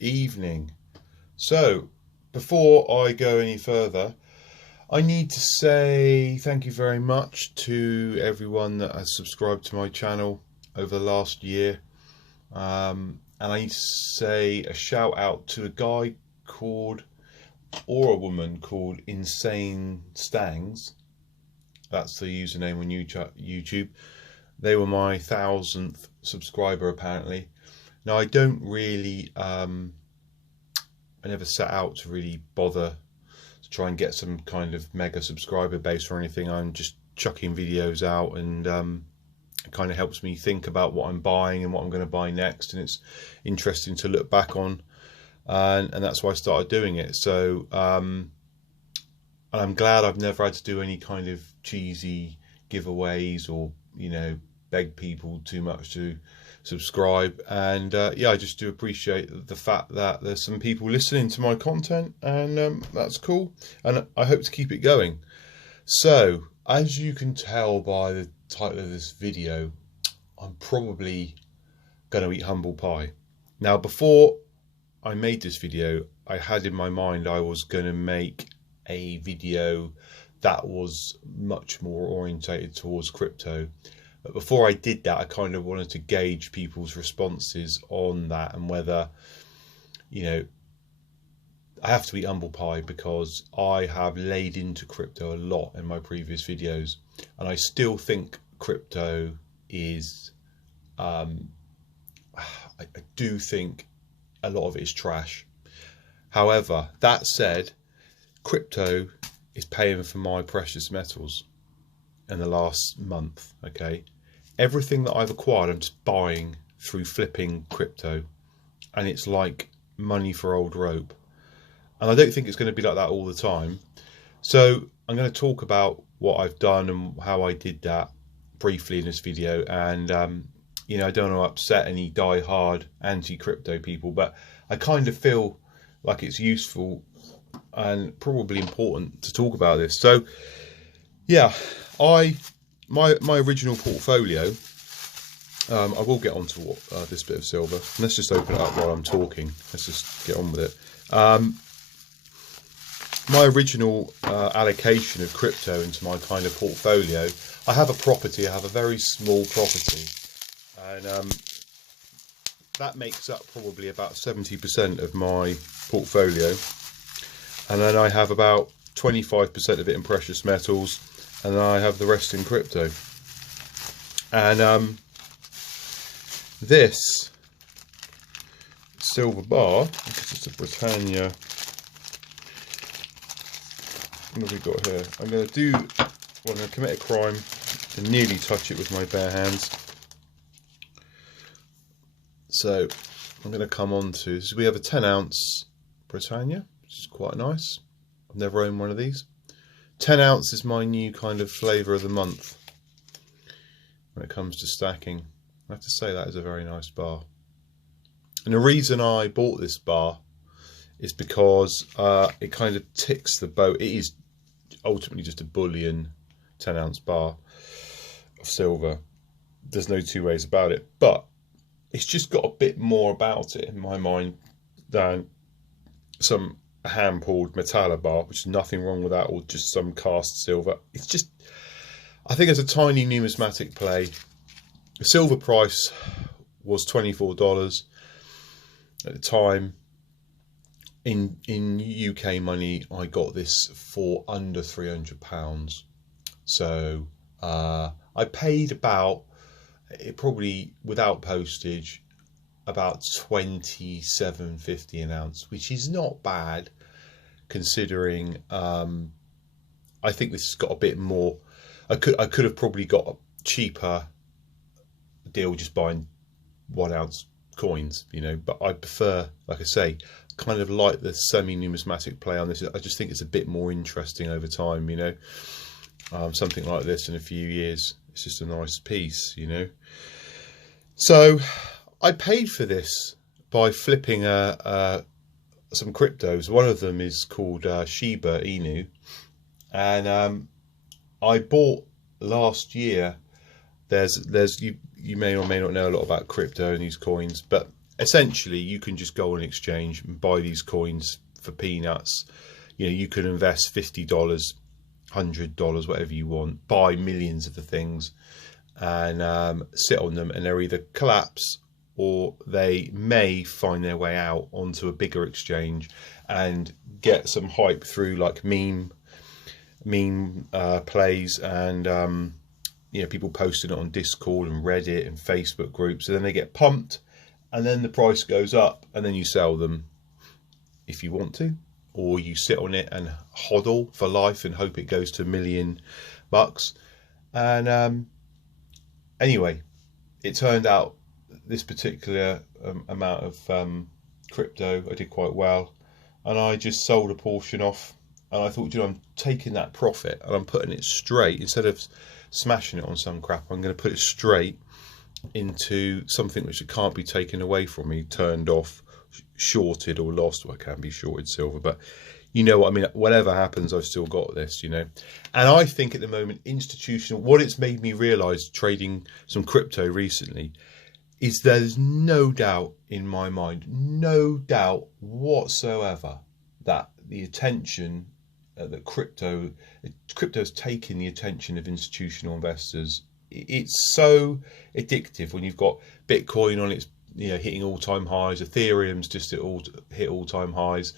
evening. So, before I go any further, I need to say thank you very much to everyone that has subscribed to my channel over the last year. And I need to say a shout out to a guy called, or a woman called Insane Stangs. That's the username on YouTube. They were my 1000th subscriber apparently. Now I don't really, I never set out to really bother to try and get some kind of mega subscriber base or anything. I'm just chucking videos out, and it kind of helps me think about what I'm buying and what I'm going to buy next, and it's interesting to look back on, and that's why I started doing it. So and I'm glad I've never had to do any kind of cheesy giveaways or, you know, beg people too much to subscribe. And yeah, I just do appreciate the fact that there's some people listening to my content, and that's cool, and I hope to keep it going. So as you can tell by the title of this video, I'm probably going to eat humble pie. Now, before I made this video, I had in my mind I was going to make a video that was much more orientated towards crypto. But before I did that, I kind of wanted to gauge people's responses on that, and whether, you know, I have to eat humble pie because I have laid into crypto a lot in my previous videos, and I still think crypto is, I do think a lot of it is trash. However, that said, crypto is paying for my precious metals in the last month. Okay, everything that I've acquired, I'm just buying through flipping crypto, and it's like money for old rope. And I don't think it's going to be like that all the time. So I'm going to talk about what I've done and how I did that briefly in this video. And you know, I don't want to upset any die-hard anti-crypto people, but I kind of feel like it's useful and probably important to talk about this. So yeah, my original portfolio, I will get onto this bit of silver. Let's just open it up while I'm talking. Let's just get on with it. My original allocation of crypto into my kind of portfolio, I have a property, I have a very small property, and that makes up probably about 70% of my portfolio. And then I have about 25% of it in precious metals, and then I have the rest in crypto. And this silver bar, this is a Britannia. What have we got here? I'm going to commit a crime and nearly touch it with my bare hands. So I'm going to come on to, so we have a 10-ounce Britannia, which is quite nice. I've never owned one of these. 10 ounce is my new kind of flavour of the month when it comes to stacking. I have to say that is a very nice bar. And the reason I bought this bar is because it kind of ticks the boat. It is ultimately just a bullion 10-ounce bar of silver. There's no two ways about it. But it's just got a bit more about it in my mind than some hand-pulled Metalla bar, which is nothing wrong with that, or just some cast silver. It's just, I think it's a tiny numismatic play. The silver price was $24 at the time. In UK money, I got this for under £300. So I paid about, it probably without postage, about $27.50 an ounce, which is not bad considering. I think this has got a bit more. I could have probably got a cheaper deal just buying 1 ounce coins, you know, but I prefer, like I say, kind of like the semi-numismatic play on this. I just think it's a bit more interesting over time, you know. Something like this in a few years, it's just a nice piece, you know. So I paid for this by flipping some cryptos. One of them is called Shiba Inu, and I bought last year. There's you may or may not know a lot about crypto and these coins, but essentially you can just go on exchange and buy these coins for peanuts. You know, you can invest $50, $100, whatever you want, buy millions of the things, and sit on them, and they'll either collapse or they may find their way out onto a bigger exchange and get some hype through, like meme plays, and you know, people posting it on Discord and Reddit and Facebook groups, and then they get pumped, and then the price goes up, and then you sell them if you want to, or you sit on it and hodl for life and hope it goes to $1 million. And anyway, it turned out this particular amount of crypto, I did quite well, and I just sold a portion off, and I thought, you know, I'm taking that profit and I'm putting it straight, instead of smashing it on some crap, I'm going to put it straight into something which it can't be taken away from me, turned off, shorted or lost. Well, it can be shorted silver, but you know what I mean. Whatever happens, I've still got this, you know. And I think at the moment, institutional, what it's made me realise trading some crypto recently, is there's no doubt in my mind, no doubt whatsoever, that the attention that crypto's taking the attention of institutional investors. It's so addictive when you've got Bitcoin on its, you know, hitting all-time highs, Ethereum's just hit all-time highs,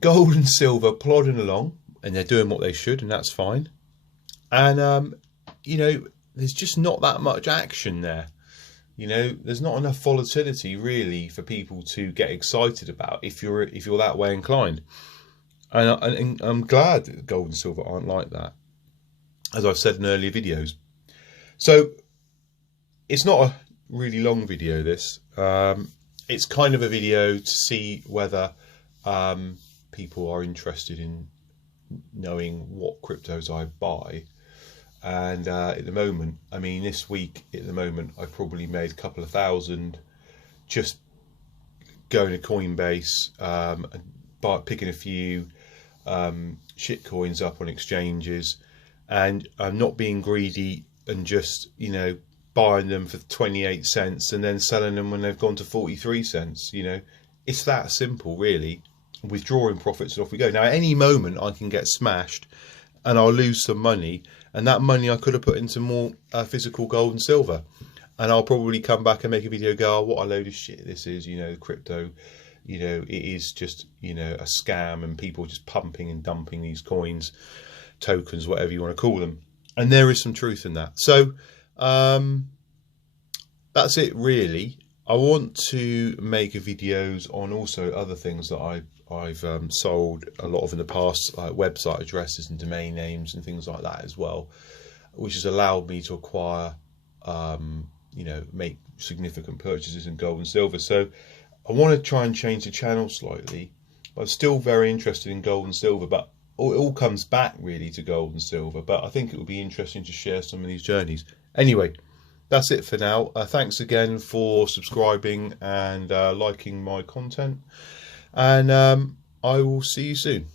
gold and silver plodding along, and they're doing what they should, and that's fine. And you know, there's just not that much action there. You know, there's not enough volatility really for people to get excited about if you're that way inclined. And I'm glad that gold and silver aren't like that, as I've said in earlier videos. So it's not a really long video, this. It's kind of a video to see whether people are interested in knowing what cryptos I buy. And at the moment, I mean, this week at the moment, I've probably made a couple of thousand just going to Coinbase, picking a few shit coins up on exchanges, and I'm not being greedy and just, you know, buying them for 28 cents and then selling them when they've gone to 43 cents. You know, it's that simple, really. Withdrawing profits and off we go. Now, at any moment, I can get smashed and I'll lose some money, and that money I could have put into more physical gold and silver, and I'll probably come back and make a video, go, oh, what a load of shit this is, you know, crypto, you know, it is just, you know, a scam, and people just pumping and dumping these coins, tokens, whatever you want to call them. And there is some truth in that. So that's it, really. I want to make videos on also other things that I've sold a lot of in the past, like website addresses and domain names and things like that as well, which has allowed me to acquire, you know, make significant purchases in gold and silver. So I want to try and change the channel slightly. I'm still very interested in gold and silver, but it all comes back really to gold and silver. But I think it would be interesting to share some of these journeys. Anyway, that's it for now. Thanks again for subscribing and liking my content, and I will see you soon.